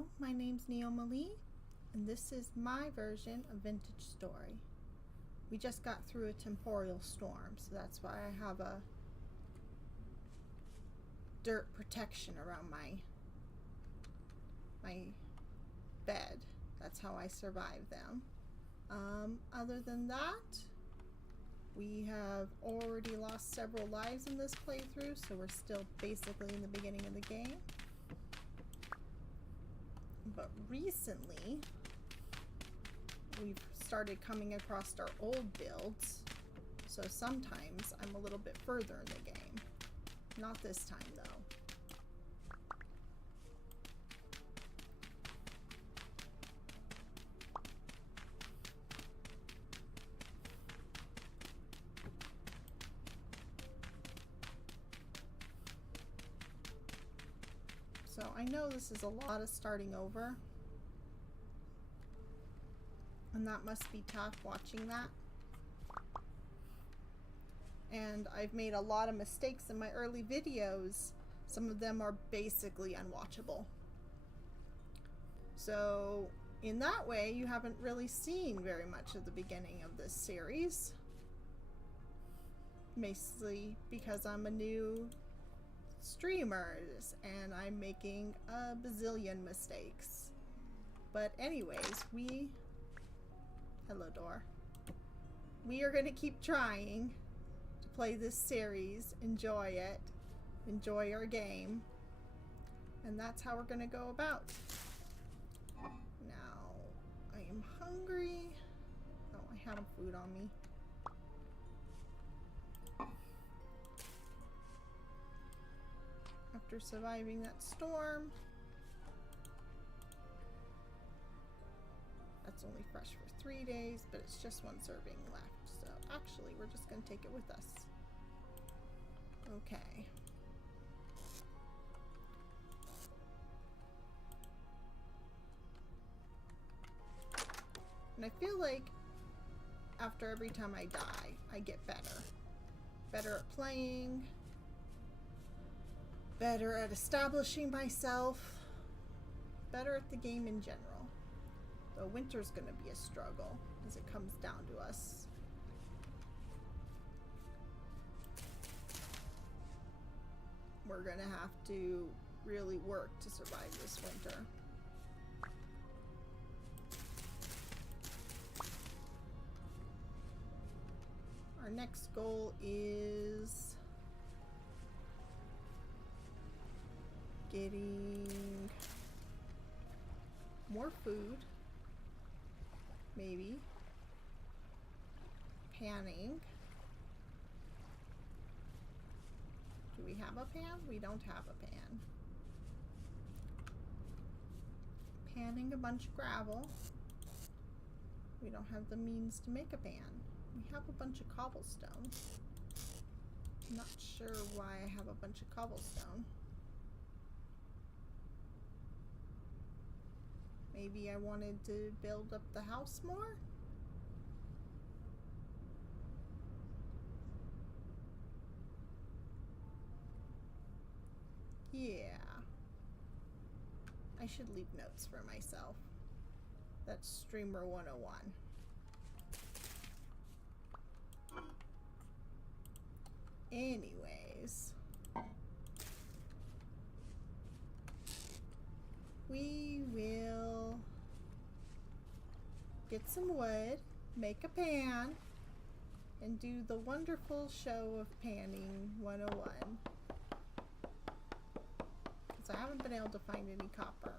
Hello, my name's Neoma Lee, and this is my version of Vintage Story. We just got through a temporal storm, so that's why I have a dirt protection around my bed. That's how I survived them. Other than that, we have already lost several lives in this playthrough, so we're still basically in the beginning of the game. But recently, we've started coming across our old builds, so sometimes I'm a little bit further in the game. Not this time, though. So I know this is a lot of starting over, and that must be tough watching that. And I've made a lot of mistakes in my early videos. Some of them are basically unwatchable. So in that way, you haven't really seen very much of the beginning of this series. Mostly because I'm a new streamers and I'm making a bazillion mistakes. But anyways, hello door. We are going to keep trying to play this series, enjoy it, enjoy our game, and that's how we're going to go about. Now, I am hungry. Oh, I had food on me. After surviving that storm. That's only fresh for 3 days, but it's just one serving left. So actually, we're just going to take it with us. Okay. And I feel like after every time I die, I get better. Better at playing. Better at establishing myself, better at the game in general. Though winter's gonna be a struggle as it comes down to us. We're gonna have to really work to survive this winter. Our next goal is getting more food, maybe panning. Do we have a pan? We don't have a pan. Panning a bunch of gravel. We don't have the means to make a pan. We have a bunch of cobblestone. I'm not sure why I have a bunch of cobblestone. Maybe I wanted to build up the house more? Yeah. I should leave notes for myself. That's Streamer 101. Anyways. We will get some wood, make a pan, and do the wonderful show of panning 101. Because I haven't been able to find any copper.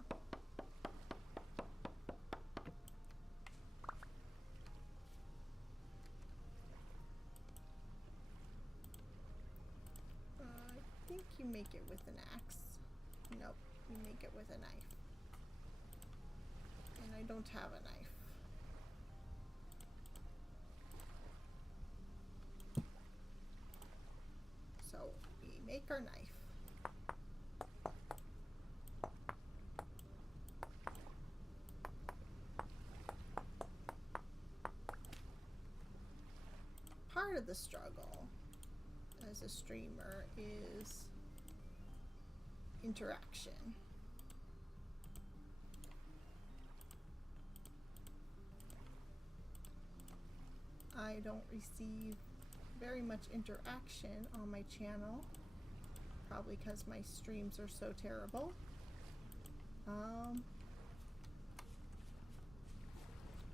I think you make it with an axe. Nope, you make it with a knife. And I don't have a knife. So we make our knife. Part of the struggle as a streamer is interaction. I don't receive very much interaction on my channel. Probably because my streams are so terrible.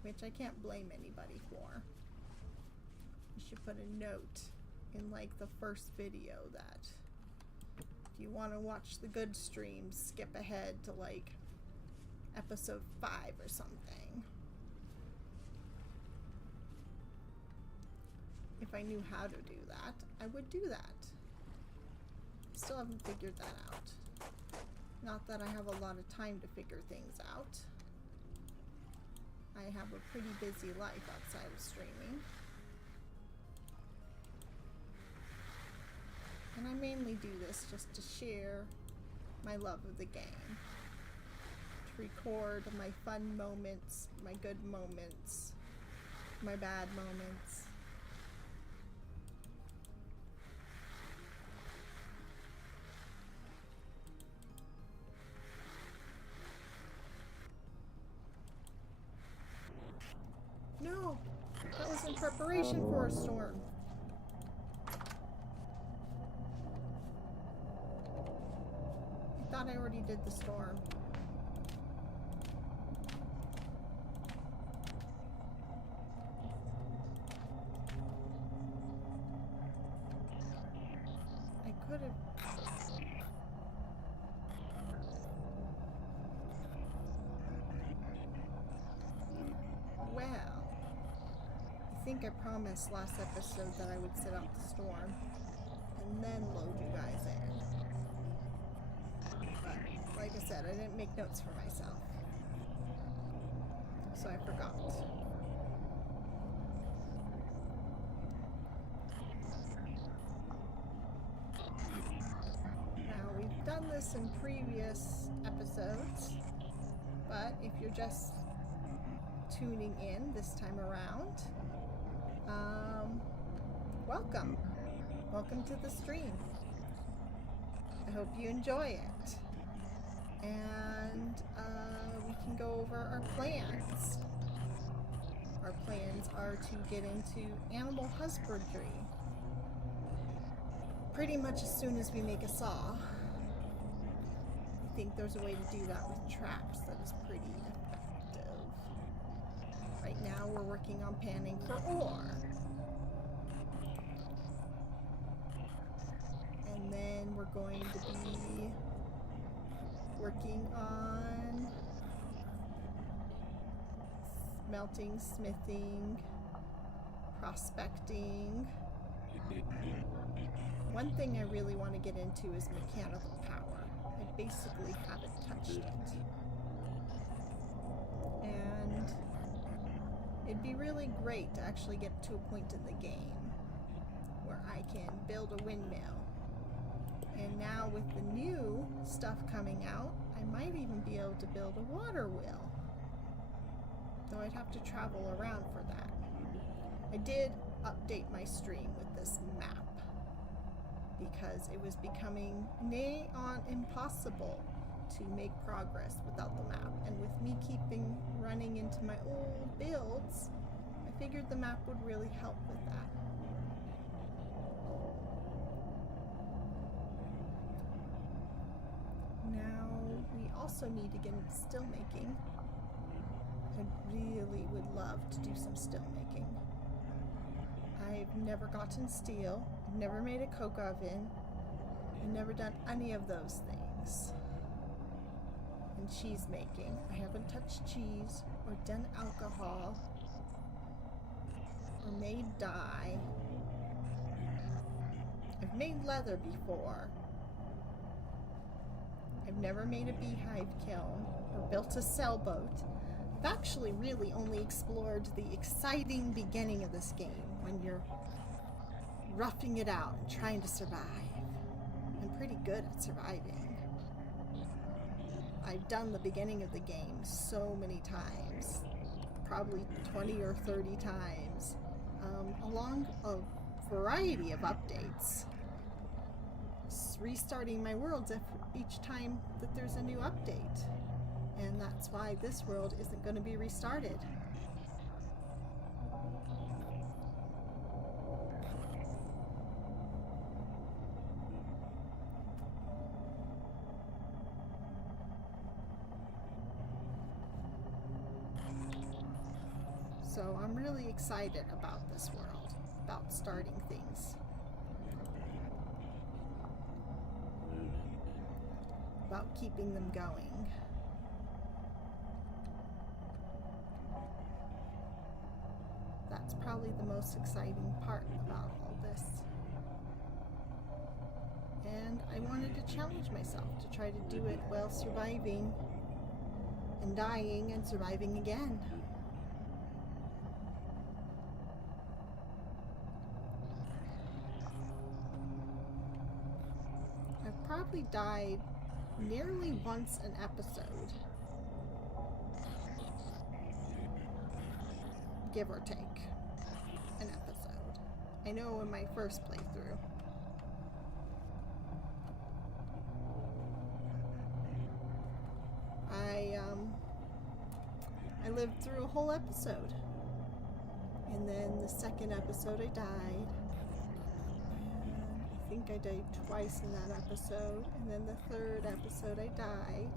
Which I can't blame anybody for. You should put a note in like the first video that if you want to watch the good streams, skip ahead to like episode 5 or something. If I knew how to do that, I would do that. Still haven't figured that out. Not that I have a lot of time to figure things out. I have a pretty busy life outside of streaming. And I mainly do this just to share my love of the game. To record my fun moments, my good moments, my bad moments. No, that was in preparation for a storm. I thought I already did the storm. I could have... Well, I think I promised last episode that I would sit out the storm and then load you guys in. But like I said, I didn't make notes for myself, so I forgot. Now, we've done this in previous episodes, but if you're just tuning in this time around, welcome. Welcome to the stream. I hope you enjoy it. And we can go over our plans. Our plans are to get into animal husbandry pretty much as soon as we make a saw. I think there's a way to do that with traps that is pretty effective. Right now we're working on panning for ore. And then we're going to be working on smelting, smithing, prospecting. One thing I really want to get into is mechanical power. I basically haven't touched it. And it'd be really great to actually get to a point in the game where I can build a windmill. And now with the new stuff coming out, I might even be able to build a water wheel. Though I'd have to travel around for that. I did update my stream with this map because it was becoming nigh on impossible to make progress without the map. And with me keeping running into my old builds, I figured the map would really help with that. Now, we also need to get into still making. I really would love to do some still making. I've never gotten steel, I've never made a coke oven, I've never done any of those things. And cheese making, I haven't touched cheese, or done alcohol, or made dye. I've made leather before. I've never made a beehive kiln, or built a sailboat. I've actually really only explored the exciting beginning of this game, when you're roughing it out and trying to survive. I'm pretty good at surviving. I've done the beginning of the game so many times, probably 20 or 30 times, along a variety of updates. Restarting my worlds each time that there's a new update. And that's why this world isn't going to be restarted. So I'm really excited about this world, about starting things. About keeping them going. That's probably the most exciting part about all this. And I wanted to challenge myself to try to do it while surviving and dying and surviving again. I've probably died nearly once an episode, give or take an episode. I know in my first playthrough. I lived through a whole episode, and then the second episode I died. I think I died twice in that episode, and then the third episode I died.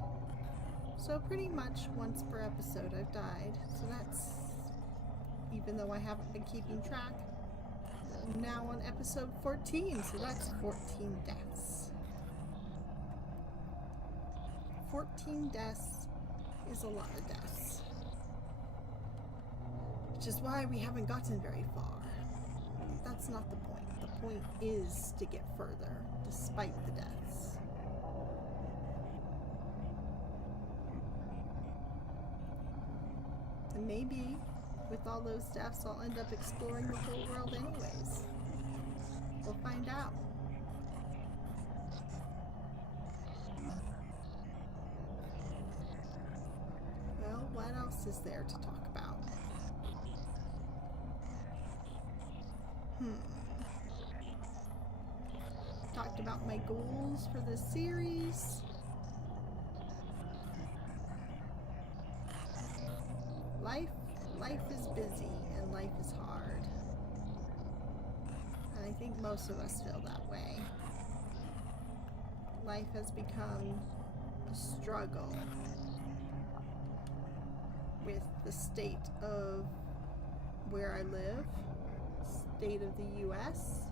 So pretty much once per episode I've died. So that's, even though I haven't been keeping track, I'm now on episode 14, so that's 14 deaths. 14 deaths is a lot of deaths. Which is why we haven't gotten very far. That's not the point. The point is to get further, despite the deaths. And maybe, with all those deaths, I'll end up exploring the whole world anyways. We'll find out. Well, what else is there to talk about? Talked about my goals for this series. Life is busy and life is hard. And I think most of us feel that way. Life has become a struggle with the state of where I live, state of the US.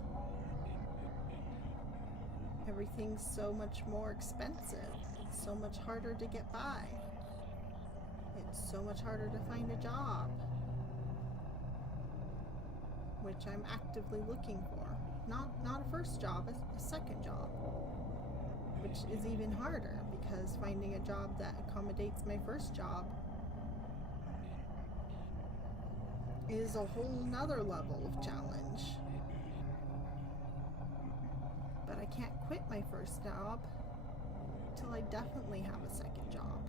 Everything's so much more expensive. It's so much harder to get by. It's so much harder to find a job, which I'm actively looking for. Not a first job, a second job, which is even harder because finding a job that accommodates my first job is a whole nother level of challenge. But I can't quit my first job till I definitely have a second job.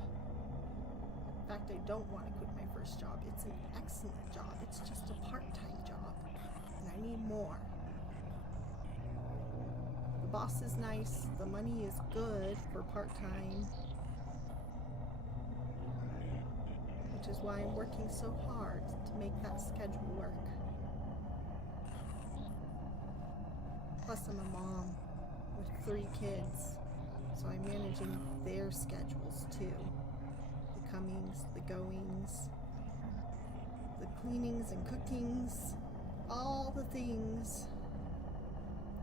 In fact, I don't want to quit my first job. It's an excellent job. It's just a part-time job, and I need more. The boss is nice. The money is good for part-time, which is why I'm working so hard to make that schedule work. Plus, I'm a mom with 3 kids, so I'm managing their schedules too. The comings, the goings, the cleanings and cookings, all the things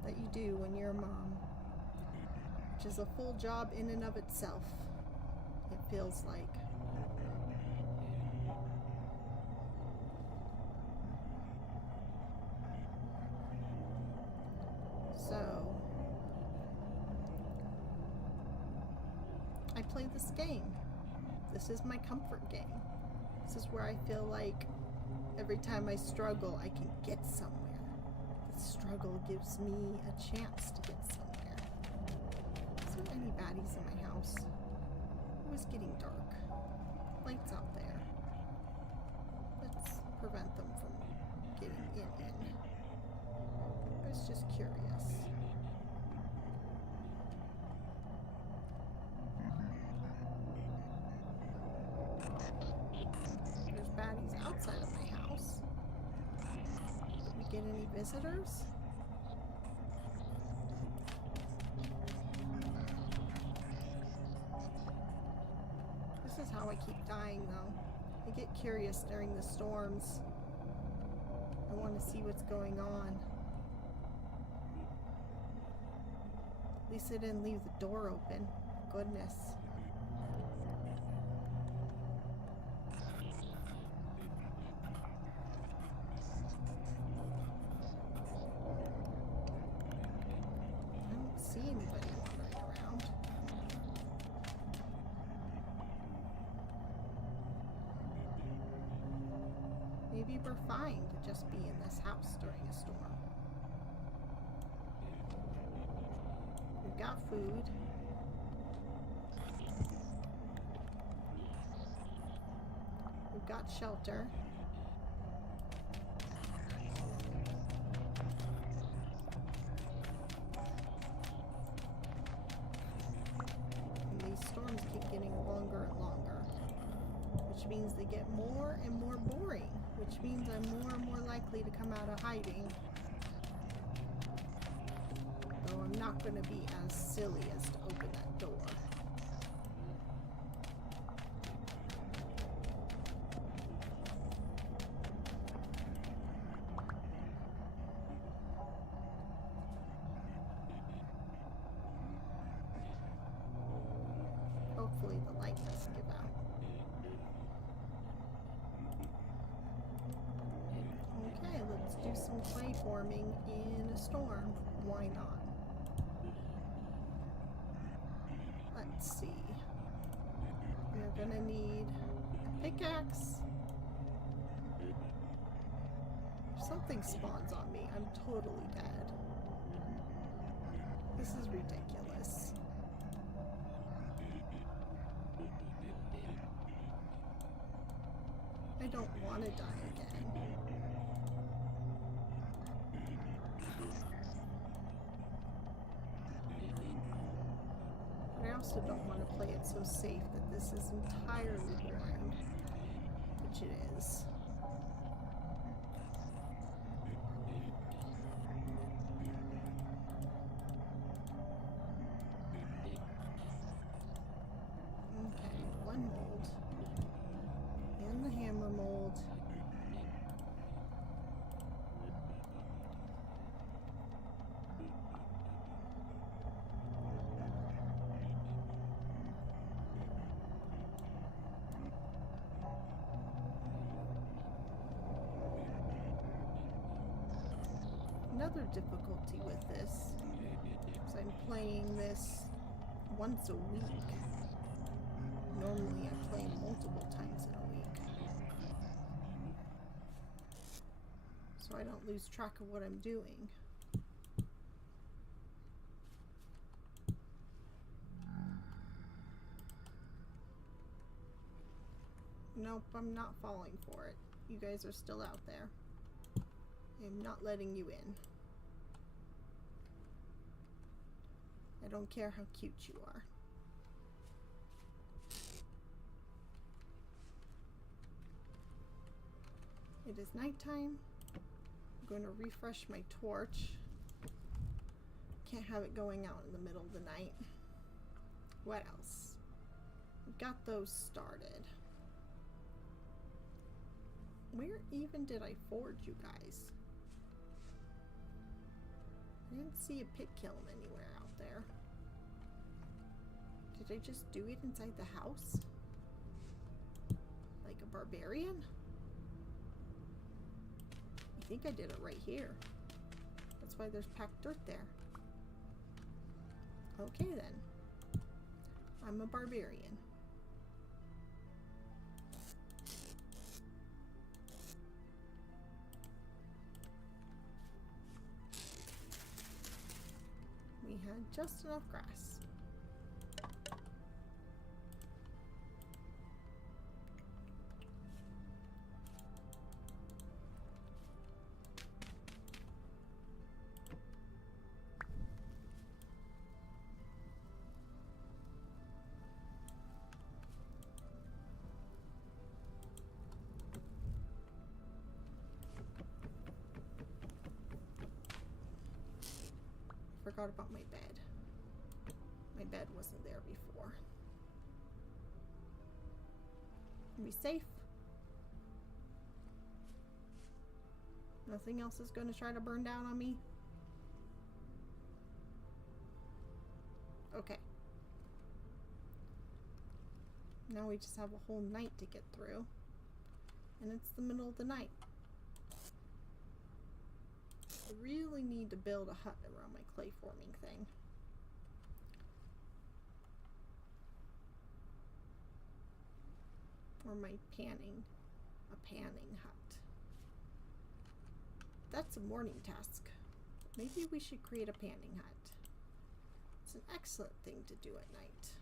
that you do when you're a mom, which is a full job in and of itself, it feels like. So, I play this game. This is my comfort game. This is where I feel like every time I struggle, I can get somewhere. The struggle gives me a chance to get somewhere. Is there any baddies in my house? It was getting dark. Lights out there. Let's prevent them from getting in. I was just curious. There's baddies outside of my house. Did we get any visitors? This is how I keep dying, though. I get curious during the storms. to see what's going on. At least I didn't leave the door open. Goodness. I don't see anybody wandering around. Maybe we're fine to just be in this house during a storm. We've got food. We've got shelter. And these storms keep getting longer and longer, which means they get more and more boring, which means I'm more and more likely to come out of hiding. Though I'm not going to be as silly as to open that door. Hopefully the light doesn't give out. Okay, let's do some clay forming in a storm. Why not? Let's see. We're gonna need a pickaxe. If something spawns on me, I'm totally dead. This is ridiculous. I don't want to die again. But I also don't want to play it so safe that this is entirely boring, which it is. Okay, one mold. And the hammer mold. Another difficulty with this is I'm playing this once a week. Normally I play multiple times in a week, so I don't lose track of what I'm doing. Nope, I'm not falling for it. You guys are still out there. I'm not letting you in. I don't care how cute you are. It is nighttime. I'm going to refresh my torch. Can't have it going out in the middle of the night. What else? We've got those started. Where even did I forge, you guys? I didn't see a pit kiln anywhere out there. Did I just do it inside the house? Like a barbarian? I think I did it right here. That's why there's packed dirt there. Okay then. I'm a barbarian. We had just enough grass. Forgot about my bed. My bed wasn't there before. Are we safe? Nothing else is going to try to burn down on me? Okay. Now we just have a whole night to get through. And it's the middle of the night. I really need to build a hut around my clay forming thing. Or my panning. A panning hut. That's a morning task. Maybe we should create a panning hut. It's an excellent thing to do at night.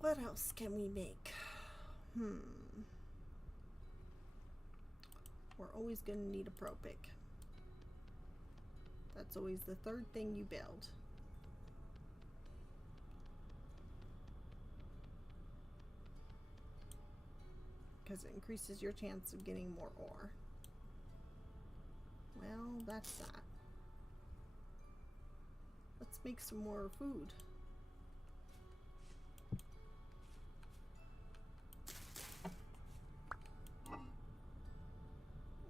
What else can we make? We're always going to need a pro pick. That's always the third thing you build. Because it increases your chance of getting more ore. Well, that's that. Let's make some more food.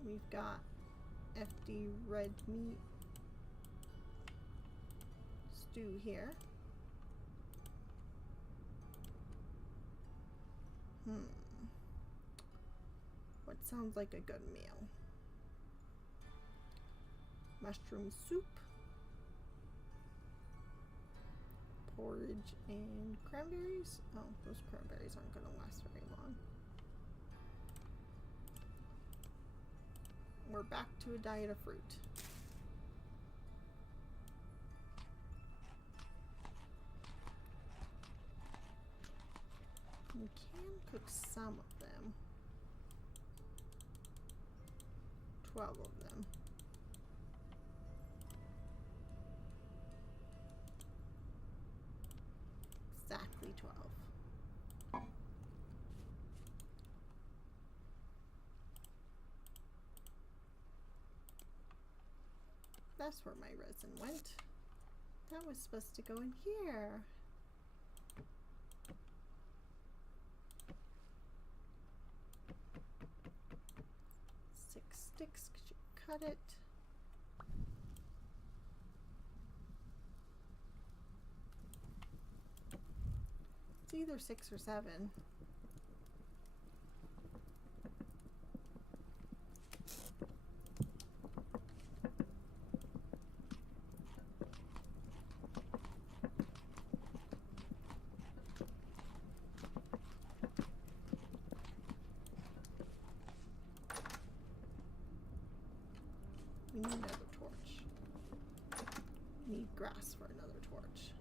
We've got FD red meat stew here. What sounds like a good meal? Mushroom soup, porridge, and cranberries. Oh, those cranberries aren't going to last very long. We're back to a diet of fruit. We can cook some of them. 12 of them. Exactly 12. That's where my resin went. That was supposed to go in here. 6 sticks, could you cut it? It's either 6 or 7. We need another torch. We need grass for another torch.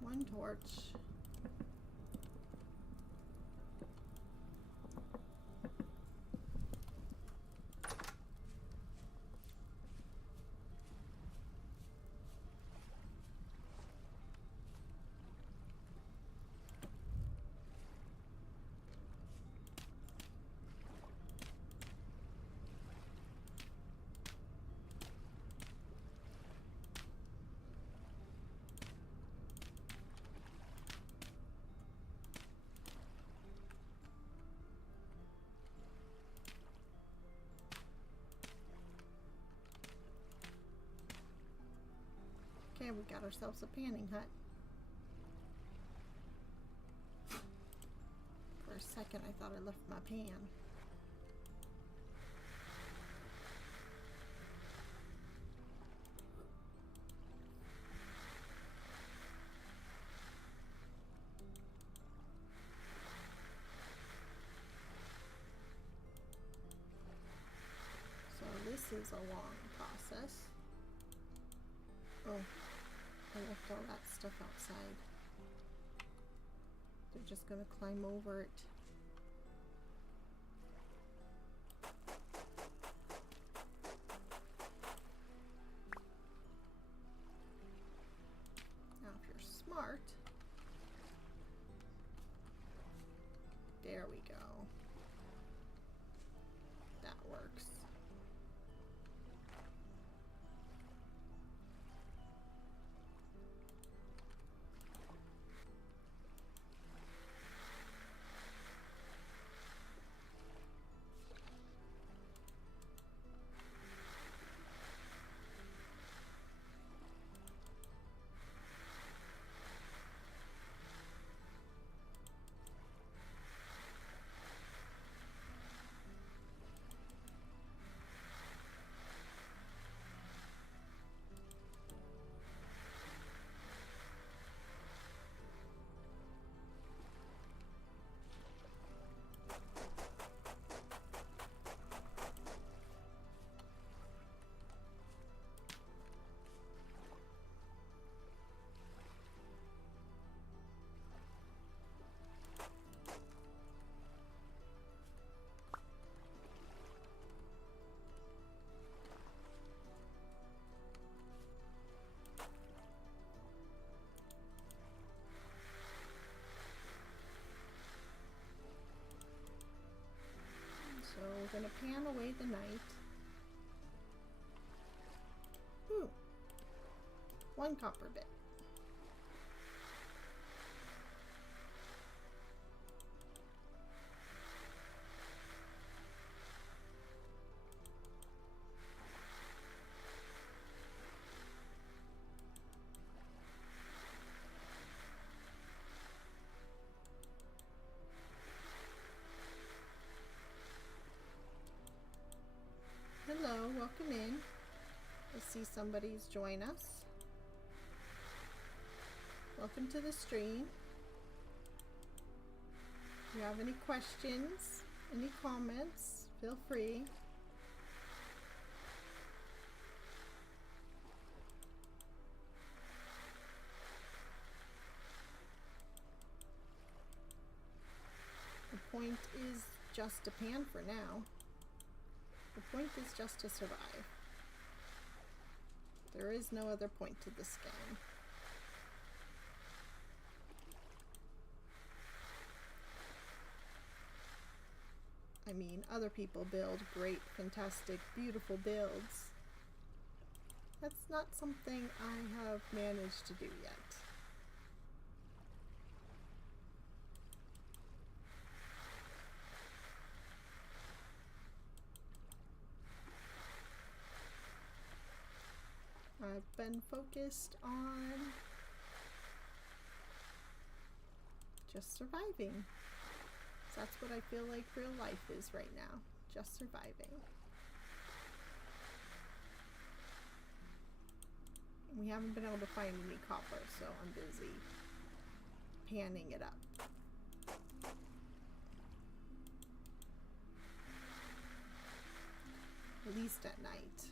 One torch. Okay, we got ourselves a panning hut. For a second, I thought I left my pan. So this is a long process. Oh. I left all that stuff outside. They're just gonna climb over it. Now if you're smart, there we go. That works. pan away the night. Ooh, 1 copper bit. Hello, welcome in. I see somebody's joined us. Welcome to the stream. If you have any questions, any comments, feel free. The point is just to pan for now. The point is just to survive. There is no other point to this game. I mean, other people build great, fantastic, beautiful builds. That's not something I have managed to do yet. I've been focused on just surviving. So that's what I feel like real life is right now. Just surviving. We haven't been able to find any copper, so I'm busy panning it up. At least at night.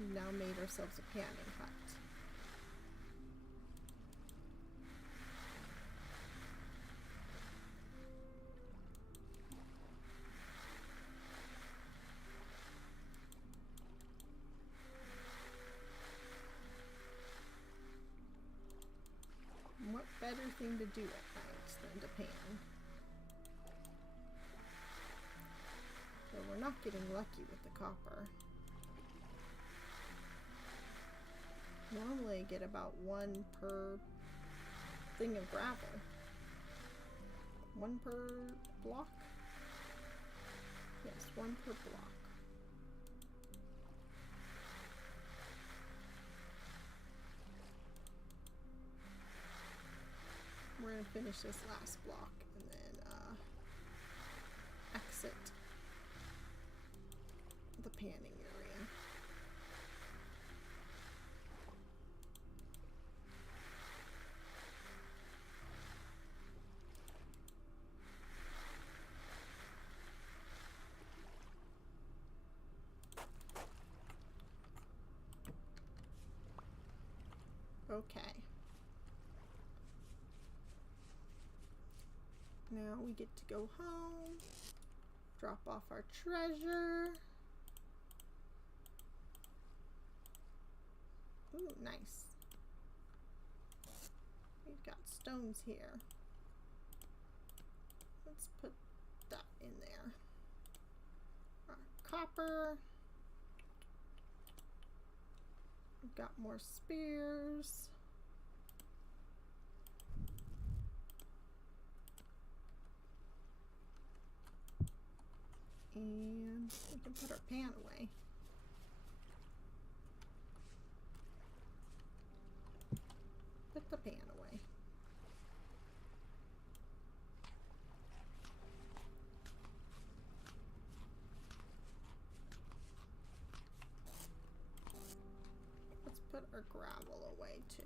We've now made ourselves a panning hut. And what better thing to do at night than to pan? So we're not getting lucky with the copper. Normally I get about 1 per thing of gravel. 1 per block? Yes, 1 per block. We're gonna finish this last block and then exit the panning area. Okay. Now we get to go home, drop off our treasure. Ooh, nice. We've got stones here. Let's put that in there. Our copper. We've got more spears. And we can put our pan away. Put the pan away. Let's put our gravel away too.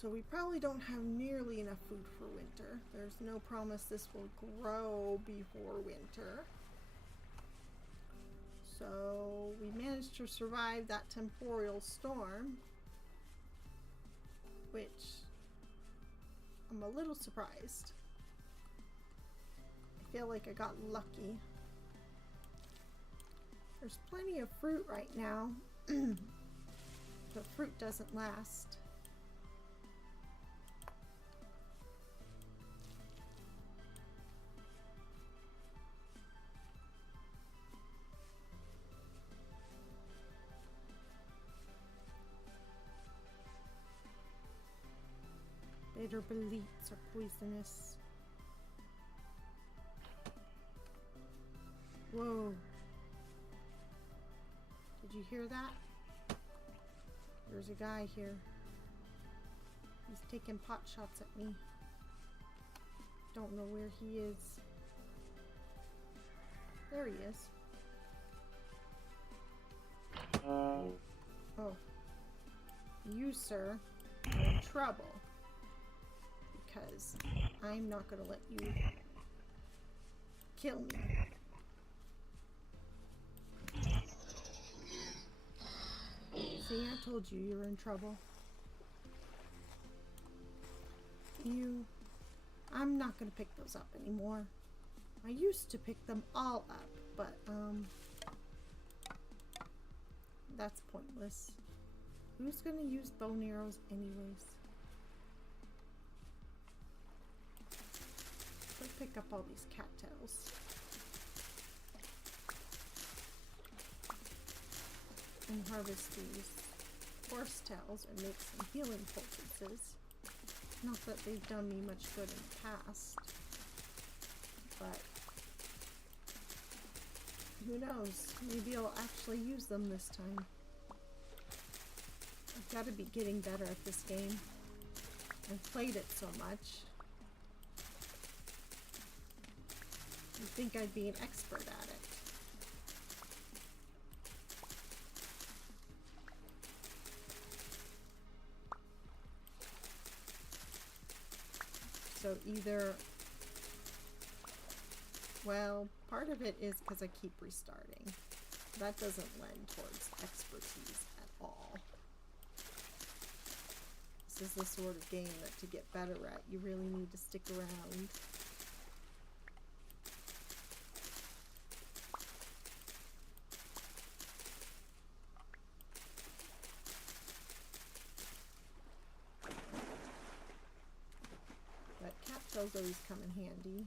So we probably don't have nearly enough food for winter. There's no promise this will grow before winter. So we managed to survive that temporal storm, which I'm a little surprised. I feel like I got lucky. There's plenty of fruit right now, but fruit doesn't last. Gerberates are poisonous. Whoa. Did you hear that? There's a guy here. He's taking pot shots at me. Don't know where he is. There he is. Oh. You, sir, are in trouble. Because I'm not gonna let you kill me. See, I told you you were in trouble. I'm not gonna pick those up anymore. I used to pick them all up, but, that's pointless. Who's gonna use bow and arrows anyways? Let's pick up all these cattails. And harvest these horse tails and make some healing poultices. Not that they've done me much good in the past, but who knows? Maybe I'll actually use them this time. I've got to be getting better at this game. I've played it so much. You'd think I'd be an expert at it. So either, well, part of it is because I keep restarting. That doesn't lend towards expertise at all. This is the sort of game that to get better at, you really need to stick around. Those always come in handy.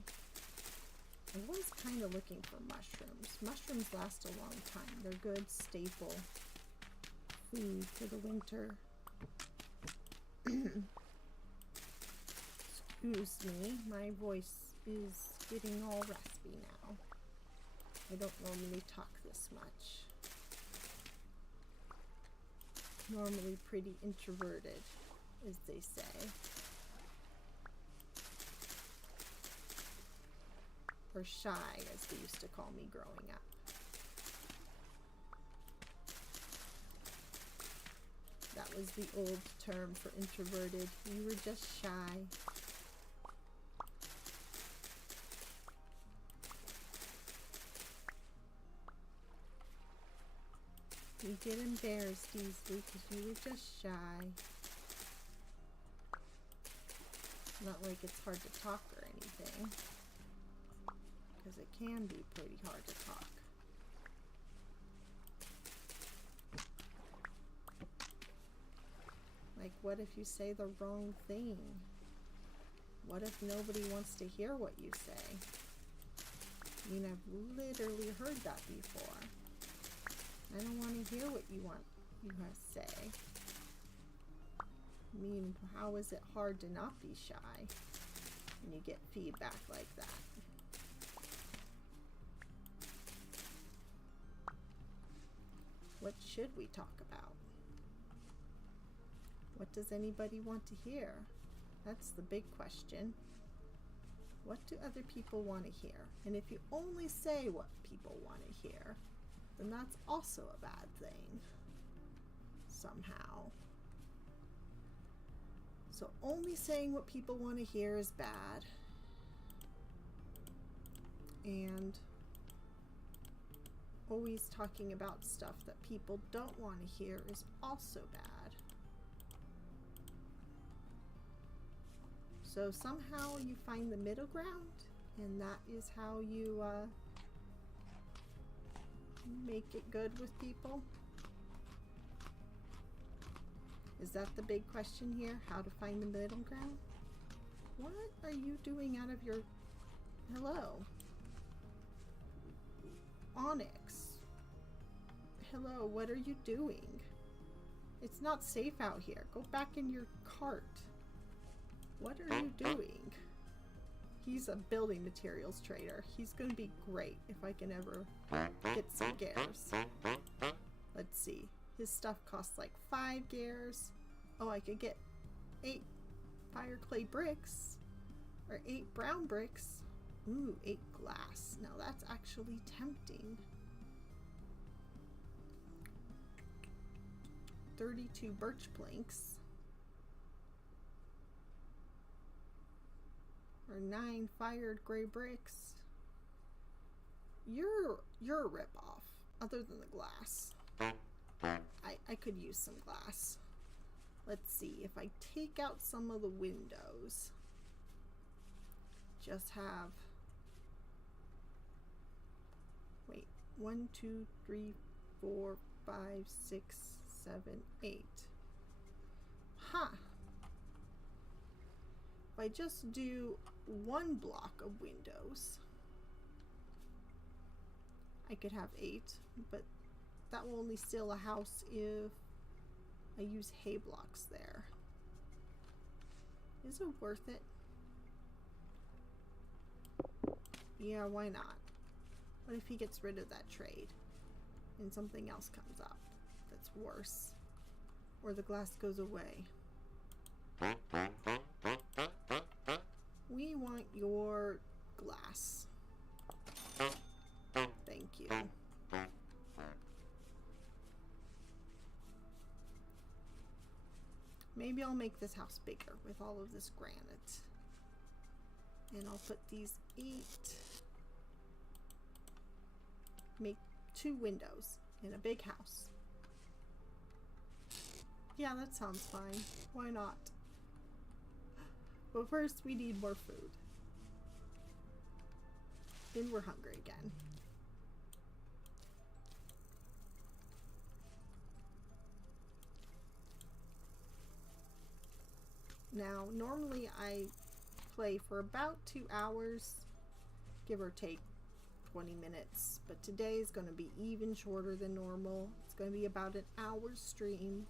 I was kind of looking for mushrooms. Mushrooms last a long time. They're good staple food for the winter. Excuse me, my voice is getting all raspy now. I don't normally talk this much. Normally pretty introverted, as they say. Or shy, as they used to call me growing up. That was the old term for introverted. You were just shy. You get embarrassed easily because you were just shy. Not like it's hard to talk or anything. Because it can be pretty hard to talk. Like, what if you say the wrong thing? What if nobody wants to hear what you say? I mean, I've literally heard that before. I don't want to hear what you have to say. I mean, how is it hard to not be shy when you get feedback like that? What should we talk about? What does anybody want to hear? That's the big question. What do other people want to hear? And if you only say what people want to hear, then that's also a bad thing. Somehow. So only saying what people want to hear is bad. And always talking about stuff that people don't want to hear is also bad. So somehow you find the middle ground, and that is how you make it good with people. Is that the big question here? How to find the middle ground? What are you doing out of your... Hello? Onyx. Hello, what are you doing? It's not safe out here. Go back in your cart. What are you doing? He's a building materials trader. He's gonna be great if I can ever get some gears. Let's see. His stuff costs like 5 gears. Oh, I could get 8 fire clay bricks. Or 8 brown bricks. Ooh, 8 glass. Now that's actually tempting. 32 birch planks. Or 9 fired gray bricks. You're a ripoff, other than the glass. I could use some glass. Let's see, if I take out some of the windows, just have, wait, 1, 2, 3, 4, 5, 6, 7, 8. Huh. If I just do 1 block of windows, I could have 8, but that will only seal a house if I use hay blocks there. Is it worth it? Yeah, why not? What if he gets rid of that trade and something else comes up that's worse? Or the glass goes away? We want your glass. Thank you. Maybe I'll make this house bigger with all of this granite. And I'll put these 8. Make 2 windows in a big house. Yeah, that sounds fine. Why not? But first, we need more food. Then we're hungry again. Now, normally I play for about 2 hours, give or take 20 minutes, but today is going to be even shorter than normal. It's going to be about an hour stream.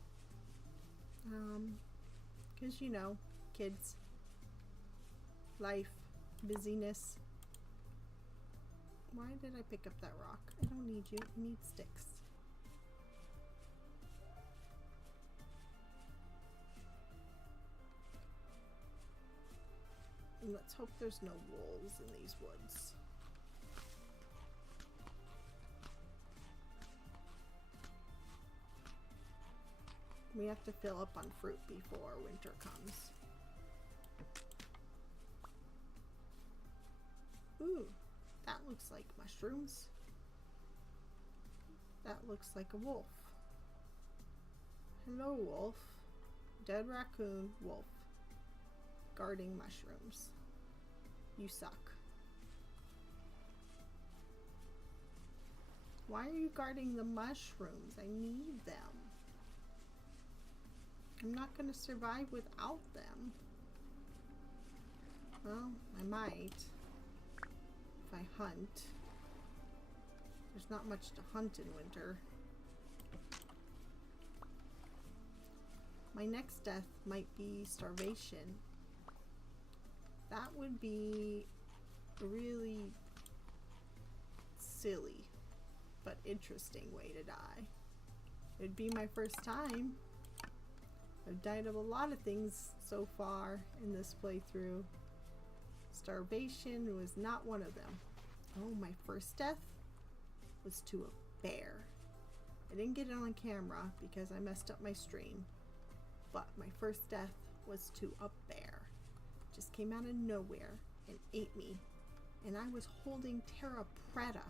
Because, you know, kids, life, busyness. Why did I pick up that rock? I don't need you. I need sticks. And let's hope there's no wolves in these woods. We have to fill up on fruit before winter comes. Ooh, that looks like mushrooms. That looks like a wolf. Hello, wolf. Dead raccoon, wolf. Guarding mushrooms. You suck. Why are you guarding the mushrooms? I need them. I'm not going to survive without them. Well, I might. If I hunt. There's not much to hunt in winter. My next death might be starvation. That would be a really silly but interesting way to die. It'd be my first time. I've died of a lot of things so far in this playthrough. Starvation was not one of them. Oh, my first death was to a bear. I didn't get it on camera because I messed up my stream. But my first death was to a bear. Just came out of nowhere and ate me. And I was holding terra preta.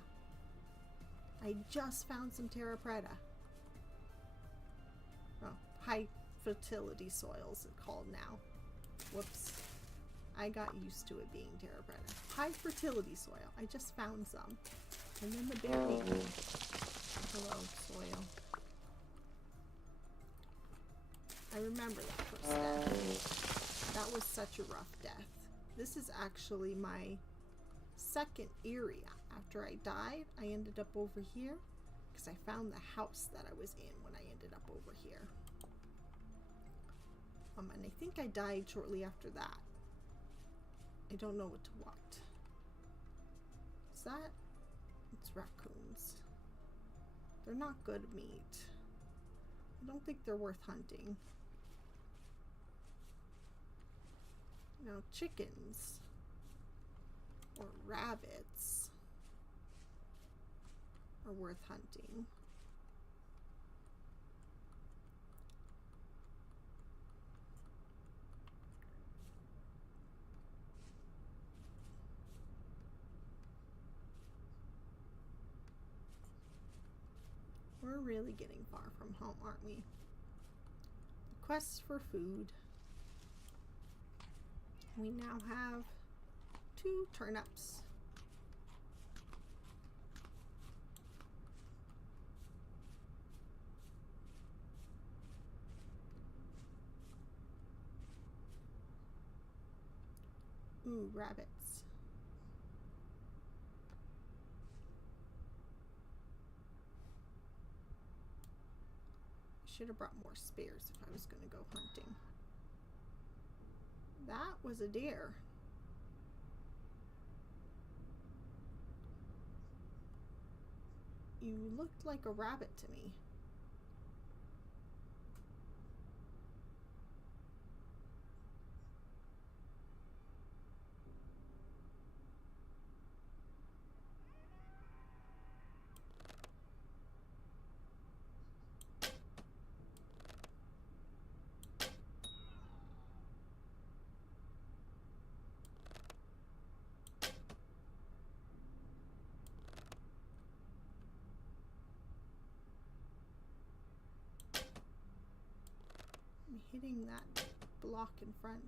I just found some terra preta. Oh, high fertility soils it's called now. Whoops. I got used to it being terra preta. High fertility soil. I just found some. And then the bear ate me. Hello, soil. I remember that first death. That was such a rough death. This is actually my second area. After I died, I ended up over here because I found the house that I was in when I ended up over here. And I think I died shortly after that. I don't know what to want. Is that? It's raccoons. They're not good meat. I don't think they're worth hunting. Now, chickens or rabbits are worth hunting. We're really getting far from home, aren't we? The quest for food. We now have 2 turnips. Ooh, rabbits. Should have brought more spares if I was going to go hunting. That was a deer. You looked like a rabbit to me. I'm hitting that block in front.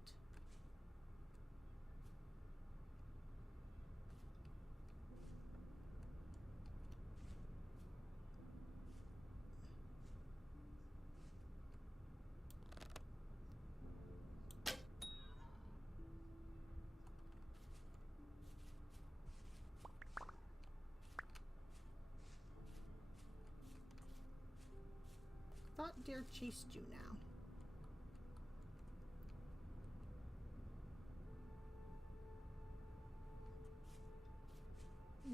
Thought deer chased you now.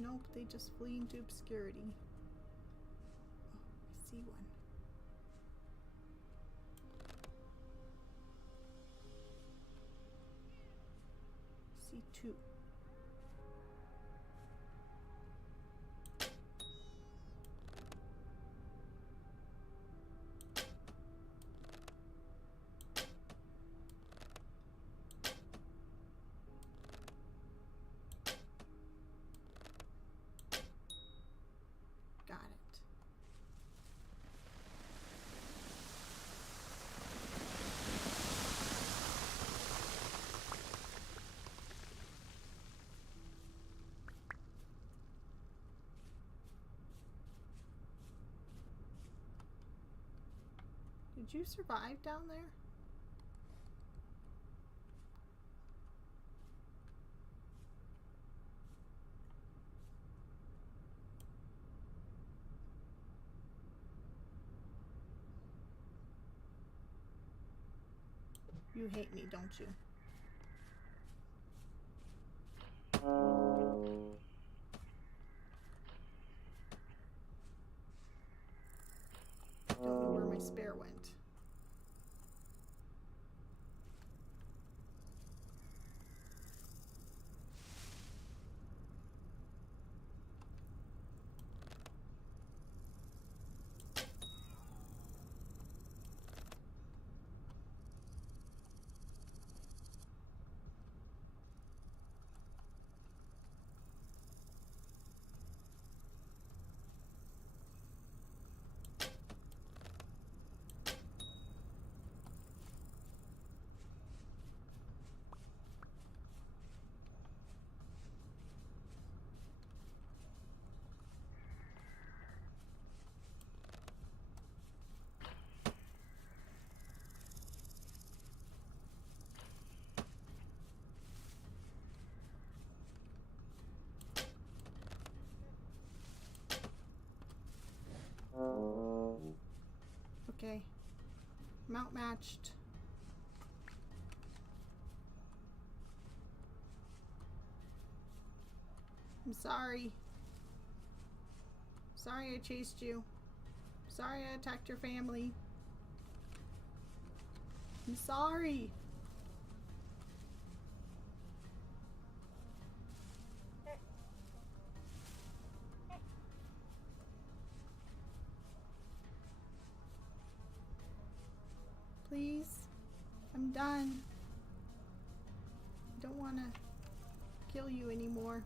Nope, they just flee into obscurity. Oh, I see one. I see 2. Got it. Did you survive down there? You hate me, don't you? Don't know where my spare went. Okay. I'm outmatched. I'm sorry. Sorry I chased you. Sorry I attacked your family. I'm sorry. Please. I'm done. I don't want to kill you anymore.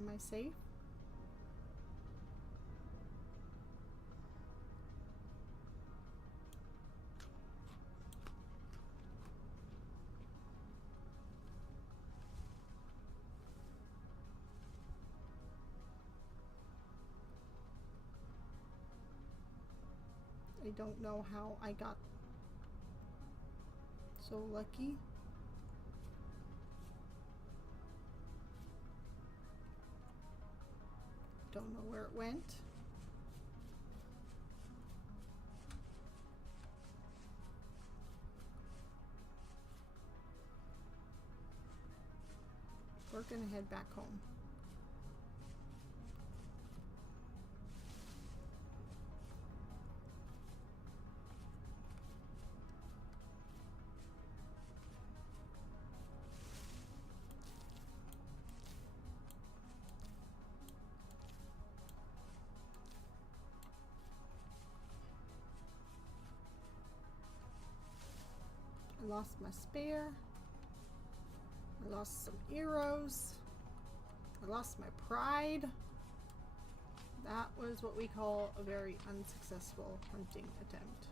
Am I safe? I don't know how I got so lucky. Don't know where it went. We're gonna head back home. I lost my spear. I lost some arrows. I lost my pride. That was what we call a very unsuccessful hunting attempt.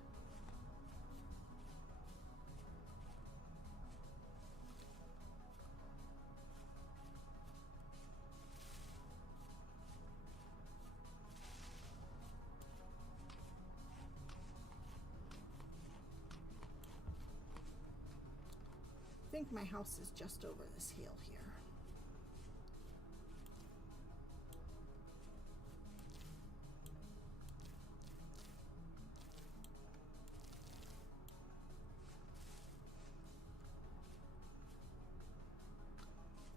I think my house is just over this hill here.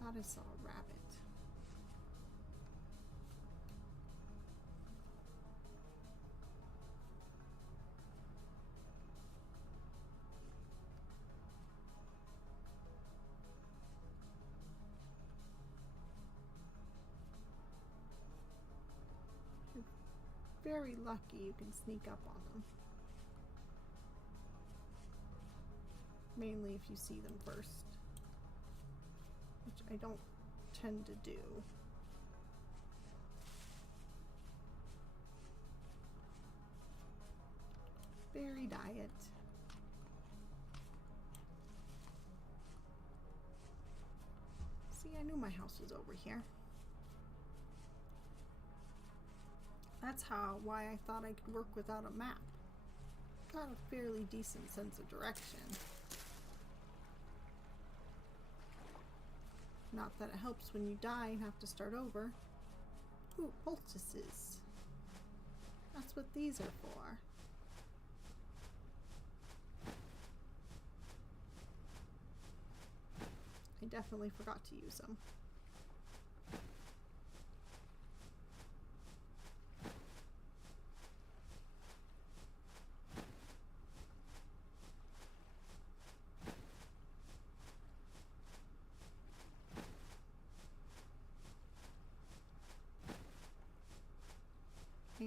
Thought I saw a rabbit. Very lucky you can sneak up on them. Mainly if you see them first, which I don't tend to do. Berry diet. See, I knew my house was over here. That's why I thought I could work without a map. Got a fairly decent sense of direction. Not that it helps when you die and have to start over. Ooh, poultices. That's what these are for. I definitely forgot to use them.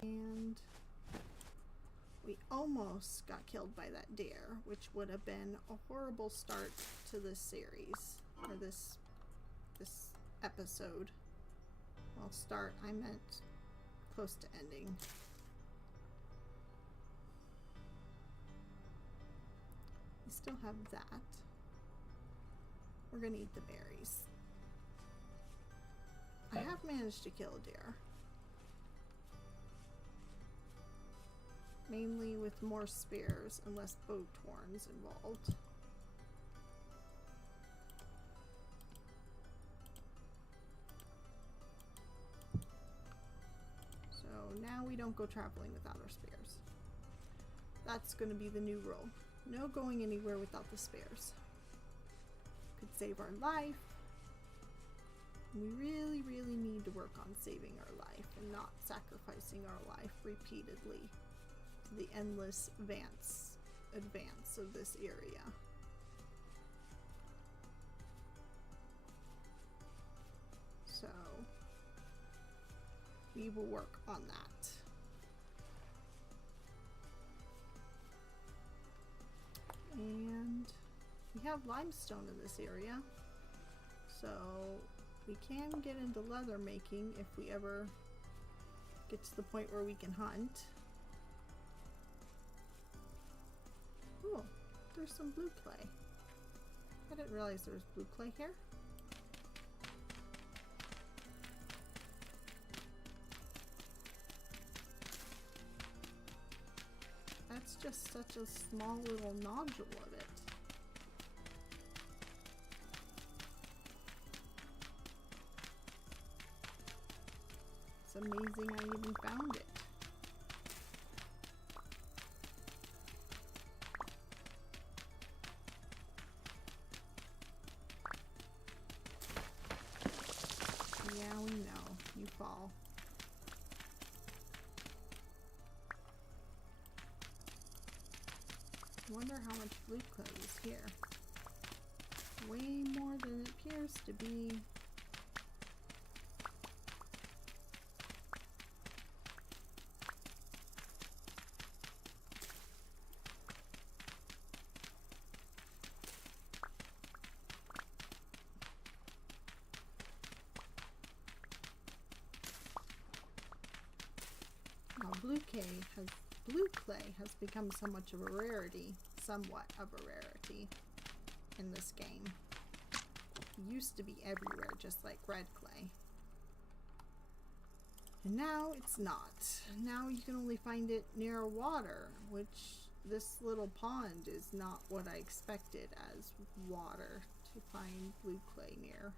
And we almost got killed by that deer, which would have been a horrible start to this series, or this episode. Well, start, I meant close to ending. We still have that. We're gonna eat the berries. I have managed to kill a deer. Mainly with more spears and less bow torns involved. So now we don't go traveling without our spears. That's going to be the new rule. No going anywhere without the spears. Could save our life. We really, really need to work on saving our life and not sacrificing our life repeatedly to the endless advance of this area. So we will work on that. And we have limestone in this area, so we can get into leather making if we ever get to the point where we can hunt. Oh, there's some blue clay. I didn't realize there was blue clay here. That's just such a small little nodule of it. It's amazing I even found it. Yeah, we know. You fall. I wonder how much blue clay is here. Way more than it appears to be. Now blue clay has become so much of a rarity, somewhat of a rarity in this game. It used to be everywhere, just like red clay. And now it's not. Now you can only find it near water, which this little pond is not what I expected as water to find blue clay near.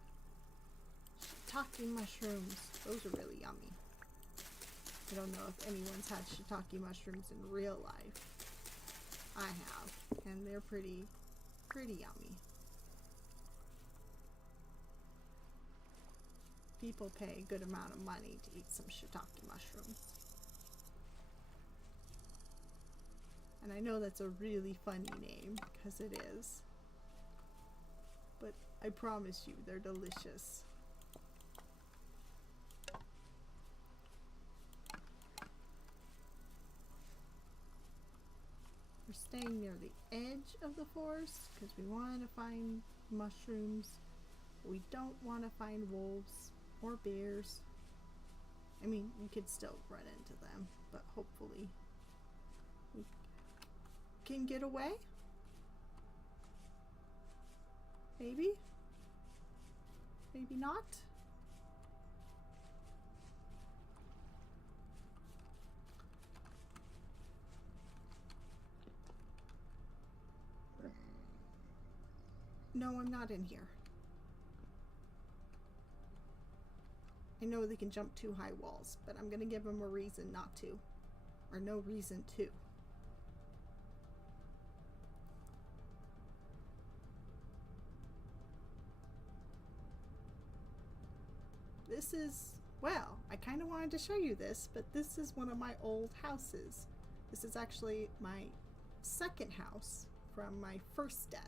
Shiitake mushrooms, those are really yummy. I don't know if anyone's had shiitake mushrooms in real life. I have, and they're pretty yummy. People pay a good amount of money to eat some shiitake mushrooms. And I know that's a really funny name, because it is. But I promise you, they're delicious. We're staying near the edge of the forest because we want to find mushrooms. We don't want to find wolves or bears. I mean, we could still run into them, but hopefully we can get away. Maybe? Maybe not? No, I'm not in here. I know they can jump 2 high walls, but I'm gonna give them a reason not to. Or no reason to. This is, well, I kind of wanted to show you this, but this is one of my old houses. This is actually my second house from my first death.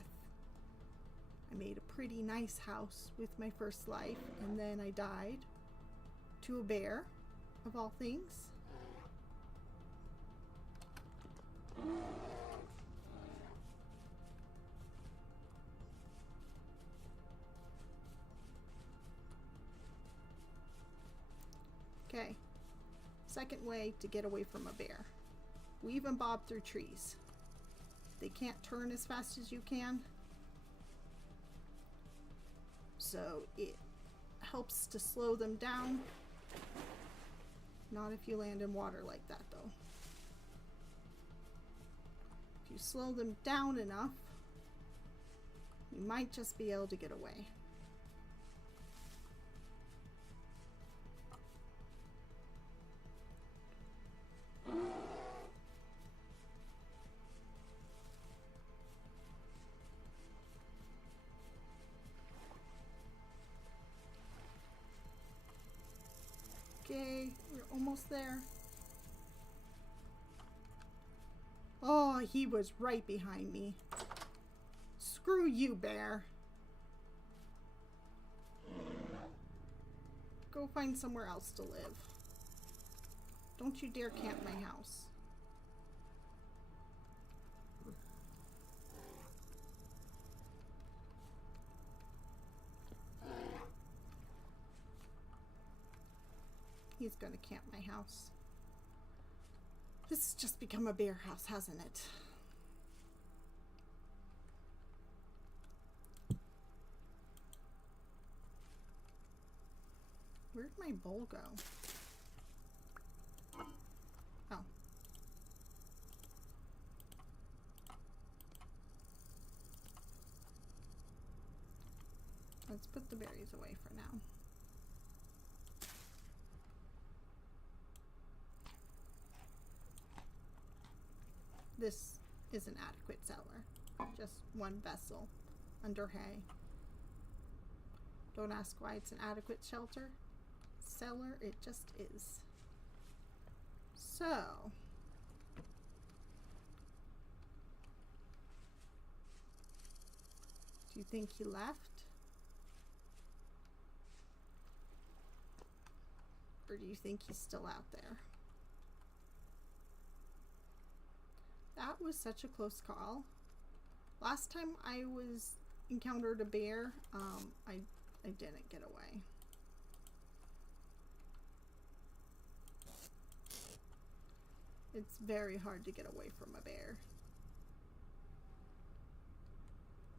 I made a pretty nice house with my first life, and then I died to a bear, of all things. Okay, second way to get away from a bear. Weave and bob through trees. They can't turn as fast as you can, so it helps to slow them down. Not if you land in water like that, though. If you slow them down enough, you might just be able to get away. Okay, we're almost there. Oh, he was right behind me. Screw you, bear. Go find somewhere else to live. Don't you dare camp my house. He's gonna camp my house. This has just become a bear house, hasn't it? Where'd my bowl go? Oh. Let's put the berries away for now. This is an adequate cellar. Just one vessel under hay. Don't ask why it's an adequate shelter. Cellar, it just is. So, do you think he left? Or do you think he's still out there? That was such a close call. Last time I encountered a bear, I didn't get away. It's very hard to get away from a bear.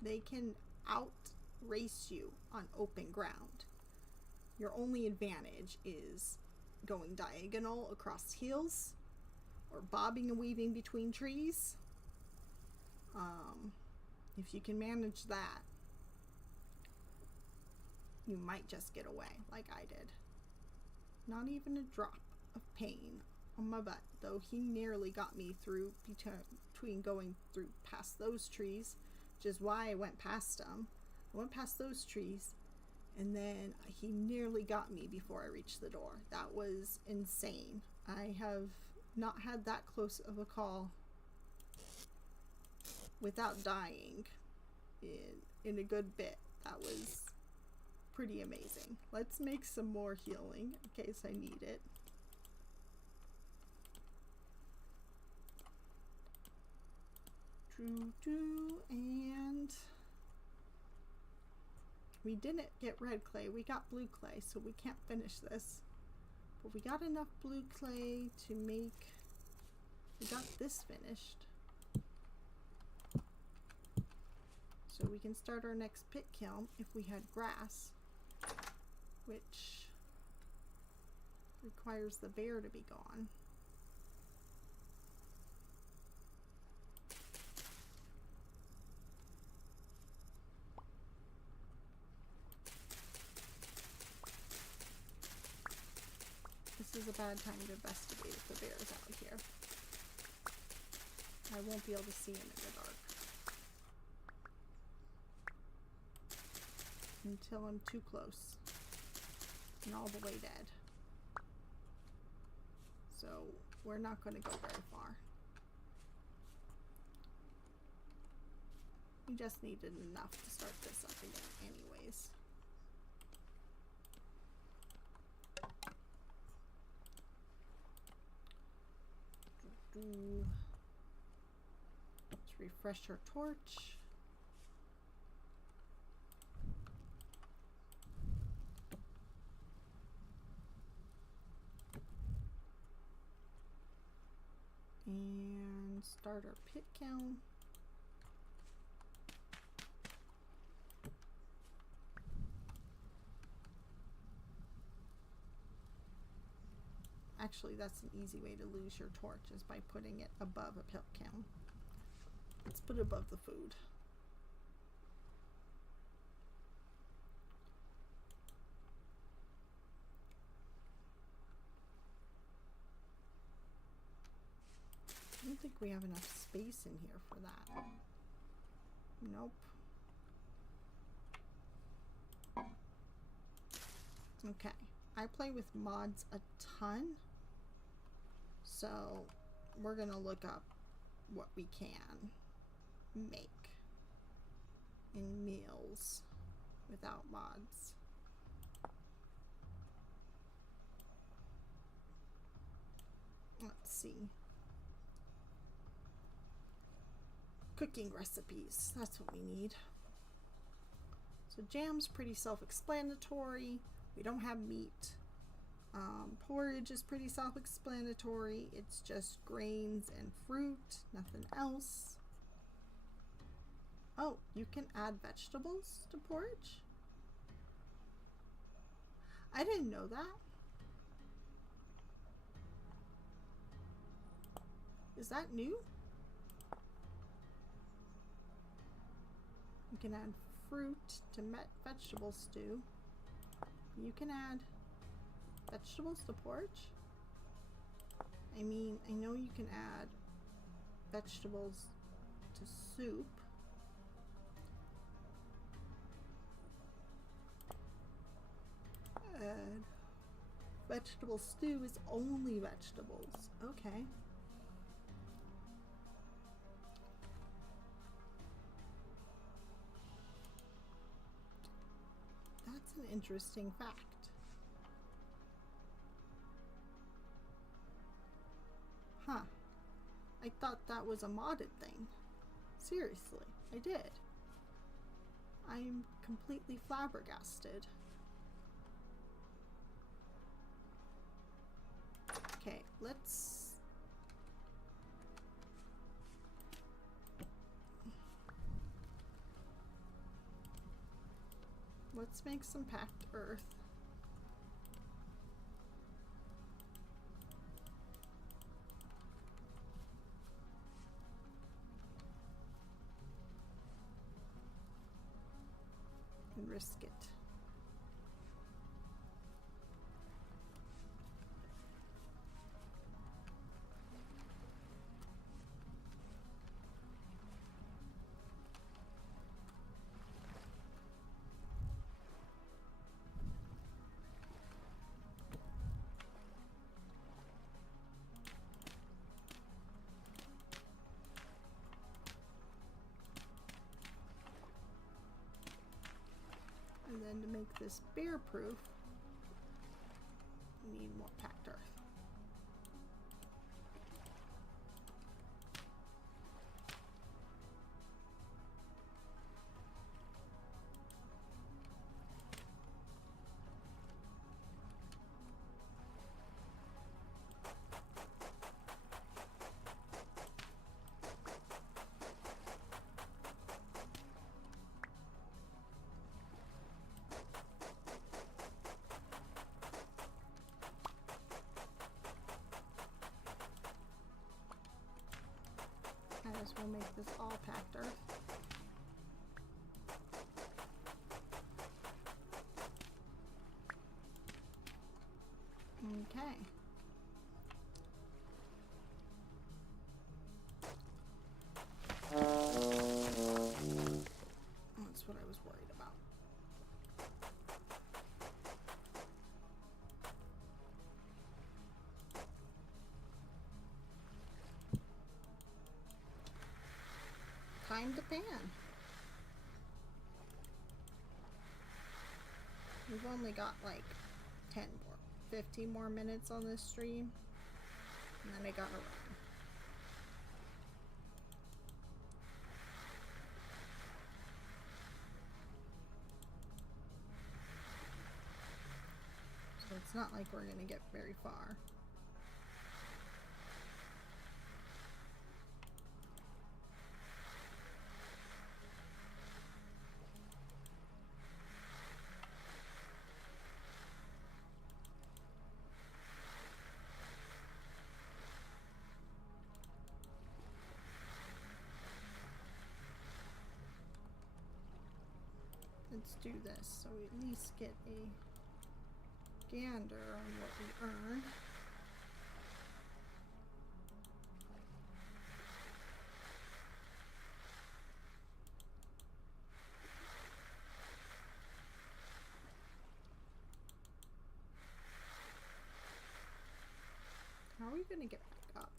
They can outrace you on open ground. Your only advantage is going diagonal across hills or bobbing and weaving between trees. If you can manage that, you might just get away like I did. Not even a drop of pain on my butt, though he nearly got me through between going through past those trees, which is why I went past them. I went past those trees, and then he nearly got me before I reached the door. That was insane. I have not had that close of a call without dying in a good bit. That was pretty amazing. Let's make some more healing in case I need it. And we didn't get red clay, we got blue clay, so we can't finish this. But we got enough blue clay to make, we got this finished. So we can start our next pit kiln if we had grass, which requires the bear to be gone. This is a bad time to investigate if the bear is out here. I won't be able to see him in the dark until I'm too close and all the way dead. So we're not going to go very far. We just needed enough to start this up again anyways. Let's refresh our torch. And start our pit kiln. Actually, that's an easy way to lose your torch, is by putting it above a pit kiln. Let's put it above the food. I don't think we have enough space in here for that. Nope. Okay, I play with mods a ton, so we're gonna look up what we can make in meals without mods. Let's see. Cooking recipes, that's what we need. So jam's pretty self-explanatory. We don't have meat. Porridge is pretty self-explanatory. It's just grains and fruit, nothing else. Oh, you can add vegetables to porridge? I didn't know that. Is that new? You can add fruit to vegetable stew. You can add vegetables to porridge? I mean, I know you can add vegetables to soup. And vegetable stew is only vegetables. Okay. That's an interesting fact. Huh. I thought that was a modded thing. Seriously, I did. I'm completely flabbergasted. Okay, let's... Let's make some packed earth. And risk it. And then to make this bear proof, we need more packed earth. I guess we'll make this all packed earth. Okay. That's what I was worried about. Time to pan. We've only got like 10 more, 15 more minutes on this stream, and then I gotta run. So it's not like we're gonna get very far. let's do this so we at least get a gander on what we earn. How are we going to get back up?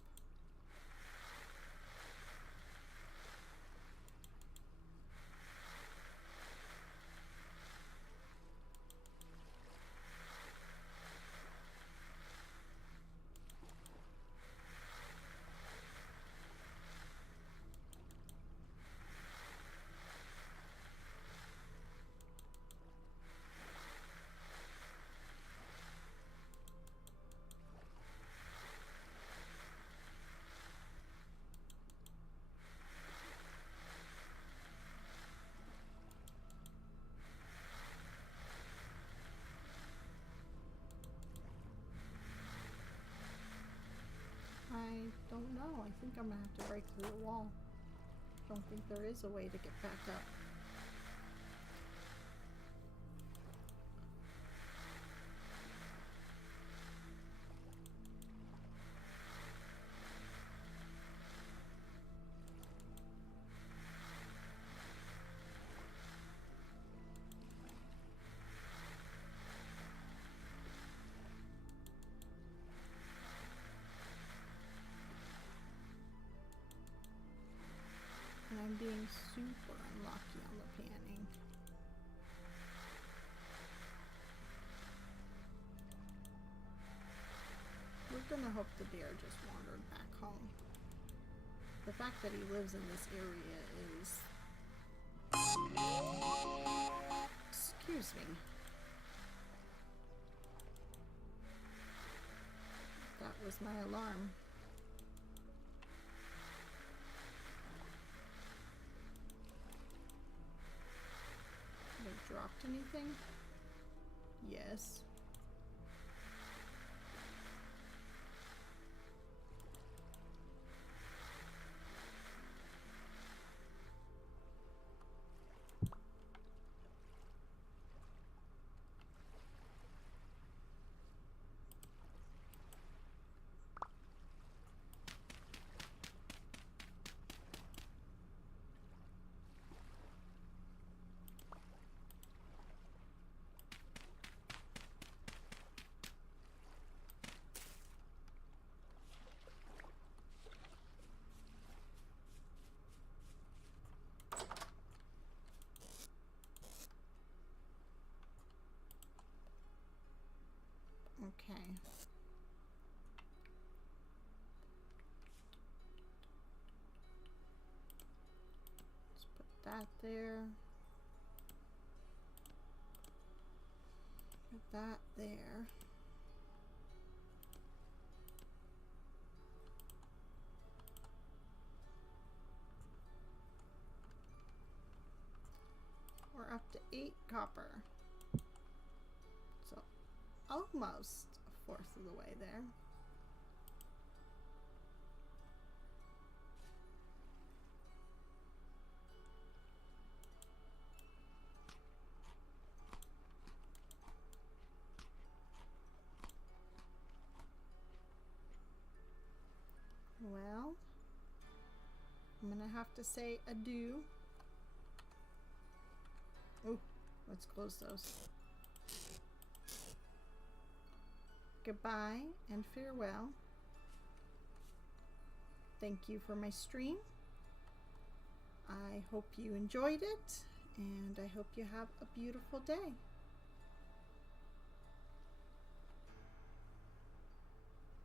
I don't know. I think I'm gonna have to break through the wall. Don't think there is a way to get back up. And I'm being super unlucky on the panning. We're gonna hope the bear just wandered back home. The fact that he lives in this area is... Excuse me. That was my alarm. Dropped anything? Yes. Okay. Let's put that there. Put that there. We're up to 8 copper. So almost a fourth of the way there. Well, I'm gonna have to say adieu. Oh, let's close those. Goodbye and farewell. Thank you for my stream. I hope you enjoyed it, and I hope you have a beautiful day.